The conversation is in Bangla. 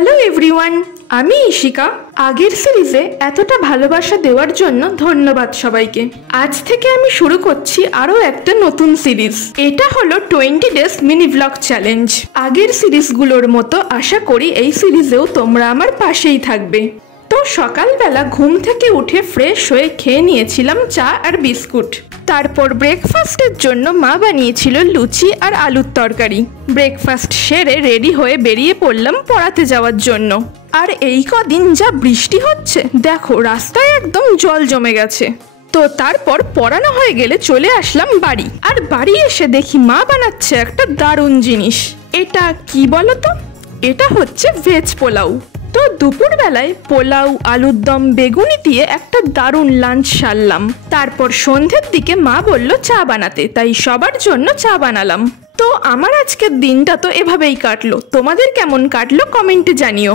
হ্যালো এভরিওয়ান, আমি ইশিকা। আগের সিরিজে এতটা ভালোবাসা দেওয়ার জন্য ধন্যবাদ সবাইকে। আজ থেকে আমি শুরু করছি আরও একটা নতুন সিরিজ। এটা হলো 20 ডেজ মিনি ব্লগ চ্যালেঞ্জ। আগের সিরিজগুলোর মতো আশা করি এই সিরিজেও তোমরা আমার পাশেই থাকবে। তো সকালবেলা ঘুম থেকে উঠে ফ্রেশ হয়ে খেয়ে নিয়েছিলাম চা আর বিস্কুট। তারপর ব্রেকফাস্টের জন্য মা বানিয়েছিল লুচি আর আলুর তরকারি। ব্রেকফাস্ট সেরে রেডি হয়ে বেরিয়ে পড়লাম পড়াতে যাওয়ার জন্য। আর এই কদিন যা বৃষ্টি হচ্ছে, দেখো রাস্তায় একদম জল জমে গেছে। তো তারপর পড়ানো হয়ে গেলে চলে আসলাম বাড়ি। আর বাড়ি এসে দেখি মা বানাচ্ছে একটা দারুণ জিনিস। এটা কি বলো তো? এটা হচ্ছে ভেজ পোলাও। তো দুপুরবেলায় পোলাও, আলুর দম, বেগুনি দিয়ে একটা দারুণ লাঞ্চ সারলাম। তারপর সন্ধ্যের দিকে মা বলল চা বানাতে, তাই সবার জন্য চা বানালাম। তো আমার আজকের দিনটা তো এভাবেই কাটলো। তোমাদের কেমন কাটলো কমেন্টে জানিও।